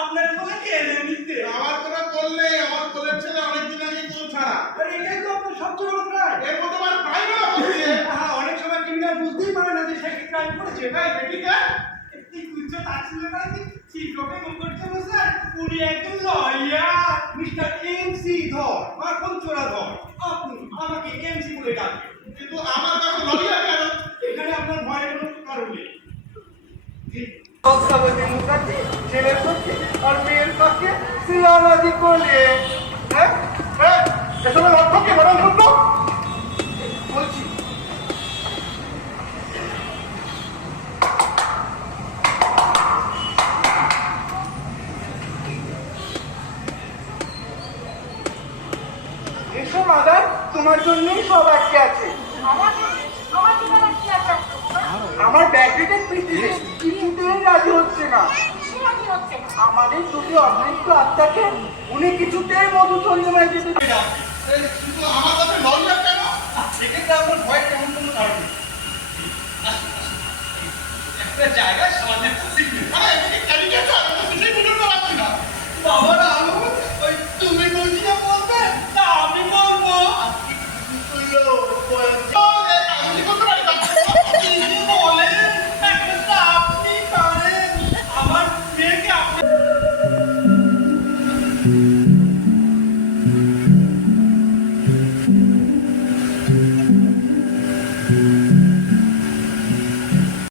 আপনার কোলে কে এনে নিতে? আমার কোলে বললে আমার কোলের ছেলে অনেকদিন আগে কোল ছাড়া। আরে এটাই তো আপনার সবচেয়ে বড় ক্রাইম। এর মধ্যে আমার প্রাইম হচ্ছে। হ্যাঁ, অনেক সময় ক্রিমিনাল বুঝতেই পারে না যে সে কি ক্রাইম করেছে। ভাই দেখি কে? একটি কুচ্ছ তাচ্ছিল না কি চিকোকে মুখ করছে স্যার। উনি একজন লয়ার, মিস্টার এমসি ধর, মাখন চোরা ধর। আপনি আমাকে এমসি বলে ডাকবেন। কিন্তু আমার কাছে লড়িয়া কেন? এখানে আপনার ভয়ের কোনো কারণ নেই। ছেলের পক্ষে আর মেয়ের পক্ষে সিলামাদি করলে এসবের অর্থ কি বরং শুনতো? বলছি এসো মাদার, তোমার জন্যই সব আটকে আছে। আমার ব্যাগটা পিছিয়ে কিছুতেই রাজি হচ্ছে না। আমাদের দুটি অতৃপ্ত আত্মাকে উনি কিছুতেই মধুচন্দ্রমায় যেতে কিন্তু আমার কাছে লড়িয়া কেন? এক্ষেত্রে আপনার ভয়ের কেমন কোনো কারণ নেই।